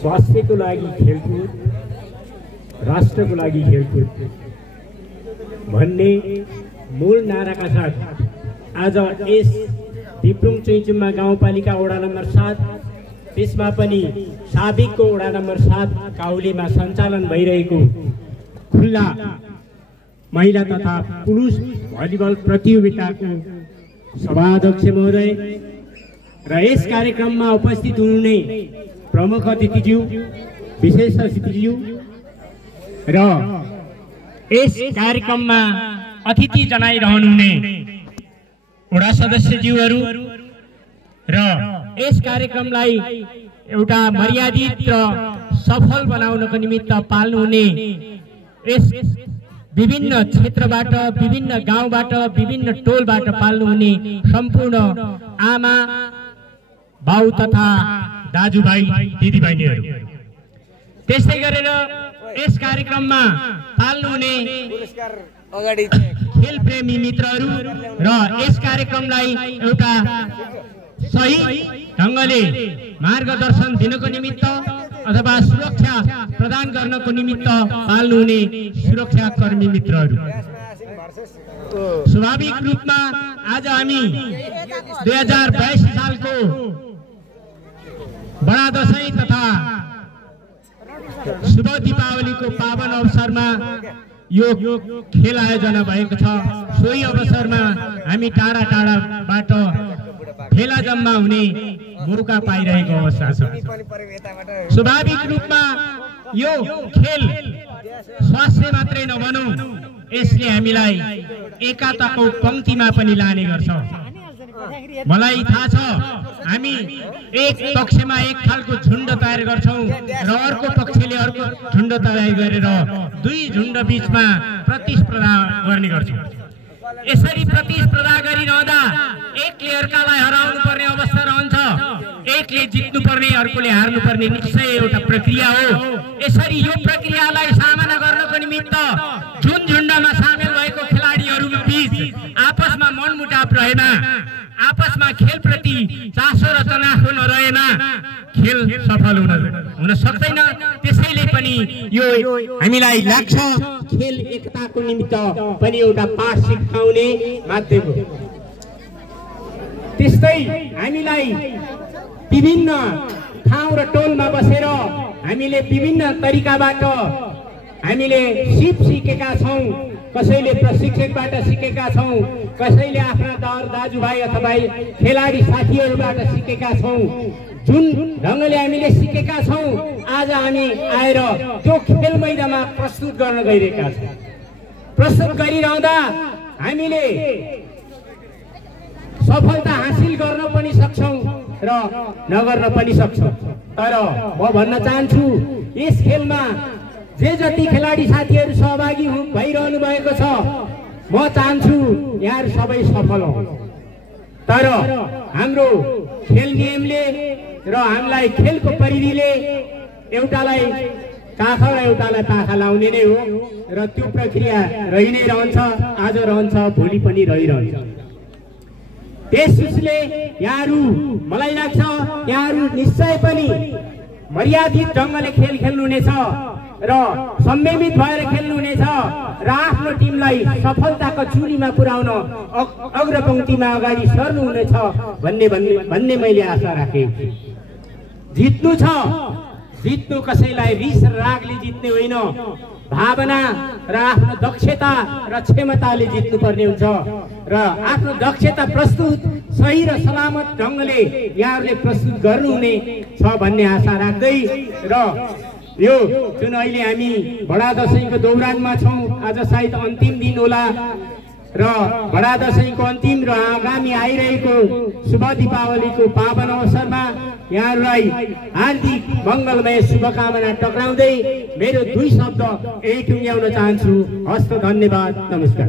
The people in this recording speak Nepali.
स्वास्थ्यको लागि खेलकुद, राष्ट्रको लागि खेलकुद भन्ने मूल नाराका साथ आज यस दिप्लुङ चुइचुम्मा गाउँपालिका वडा नम्बर 7 त्यसमा पनि साबिकको वडा नम्बर 7 काउलीमा सञ्चालन भइरहेको खुल्ला महिला तथा पुरुष भलिबल प्रतियोगिताको सभाध्यक्ष महोदय र यस कार्यक्रममा उपस्थित हुनुहुने प्रमुख अतिथिज्यू, विशेष अतिथिज्यू र यस कार्यक्रममा अतिथि जनाइरहनुहुने वडा सदस्यज्यूहरू र यस कार्यक्रमलाई एउटा मर्यादित र सफल बनाउनको निमित्त पाल्नुहुने यस विभिन्न क्षेत्रबाट, विभिन्न गाउँबाट, विभिन्न टोलबाट पाल्नुहुने सम्पूर्ण आमा, बाउ तथा दाजुभाइ, दिदीबहिनीहरू, त्यसै गरेर यस कार्यक्रममा पाल्नुहुने खेल प्रेमी मित्रहरू र यस कार्यक्रमलाई एउटा सही ढङ्गले मार्गदर्शन दिनको निमित्त अथवा सुरक्षा प्रदान गर्नको निमित्त पाल्नुहुने सुरक्षा कर्मी मित्रहरू, स्वाभाविक रूपमा आज हामी 2022 सालको बडा दशैं तथा शुभ दीपावलीको पावन अवसरमा यो खेल आयोजना भएको छ। सोही अवसरमा हामी टाढा टाढाबाट भेला जम्मा हुने मौका पाइरहेको अवस्था छ। स्वाभाविक रूपमा यो खेल स्वास्थ्य मात्रै नभनौं, यसले हामीलाई एकताको पंक्तिमा पनि लाने गर्छ। मलाई थाहा छ हामी एक पक्षमा एक खालको झुण्ड तयार गर्छौं र अर्को पक्षले अर्को झुण्ड तयार गरेर दुई झुण्ड बीचमा प्रतिस्पर्धा गर्ने गर्छौं। यसरी प्रतिस्पर्धा गरिरहँदा एकले अर्कालाई हराउनु पर्ने अवस्था रहन्छ, एकले जित्नु पर्ने, अर्कोले हार्नु पर्ने निश्चय एउटा प्रक्रिया हो। यसरी यो प्रक्रियालाई सामना गर्नको निमित्त जुन झुण्डमा सामेल भएको खेलाडीहरू बीच आपसमा मनमुटाव रहेमा, आपसमा खेल प्रति चासो र तनाखो नरहेमा खेल सफल हुन सक्दैन। त्यसैले पनि यो हामीलाई लाग्छ खेल एकताको निमित्त पनि एउटा पाठ सिकाउने माध्यम हो। त्यस्तै हामीलाई विभिन्न ठाउँ र टोलमा बसेर हामीले विभिन्न तरिकाबाट हामीले सिकेका छौं, कसैले प्रशिक्षकबाट सिकेका छौं, कसैले आफ्ना दाजुभाइ अथवा खेलाडी साथीहरूबाट सिकेका छौं। जुन ढङ्गले हामीले सिकेका छौं आज हामी आएर त्यो खेल मैदानमा प्रस्तुत गर्न गइरहेका छौं। प्रस्तुत गरिरहँदा हामीले सफलता हासिल गर्न पनि सक्छौं र नगर्न पनि सक्छौं। तर म भन्न चाहन्छु यस खेलमा जे जति खेलाडी साथीहरू सहभागी भइरहनु भएको छ, म चाहन्छु यहाँहरू सबै सफल होस्। तर हाम्रो खेल नियमले र हामीलाई खेलको परिधिले एउटालाई काखा र एउटालाई पाखा लाउने नै हो र त्यो प्रक्रिया रहि नै रहन्छ, आज रहन्छ, भोलि पनि रहिरहन्छ। त्यसले यहाँहरू, मलाई लाग्छ यहाँहरू निश्चय पनि मर्यादित ढङ्गले खेल खेल्नुहुनेछ र संयमित भएर खेल्नुहुनेछ र आफ्नो टिमलाई सफलताको चुलीमा पुर्याउन अग्रपंक्तिमा अगाडि सर्नुहुनेछ भन्ने मैले आशा राखेँ। जित्नु छ, जित्नु कसैलाई रिस र रागले जित्ने होइन, भावना र आफ्नो दक्षता र क्षमताले जित्नु पर्ने हुन्छ र आफ्नो दक्षता प्रस्तुत सही र सलामत ढङ्गले यहाँहरूले प्रस्तुत गर्नुहुने छ भन्ने आशा राख्दै र यो जुन अहिले हामी बडा दशैंको दौरानमा छौं, आज सायद अन्तिम दिन होला र बडा दशैंको अन्तिम र आगामी आइरहेको शुभ दीपावलीको पावन अवसरमा यहाँहरूलाई हार्दिक मंगलमय शुभकामना टक्राउँदै मेरो दुई शब्द यही टुङ्ग्याउन चाहन्छु। हस्त, धन्यवाद, नमस्कार।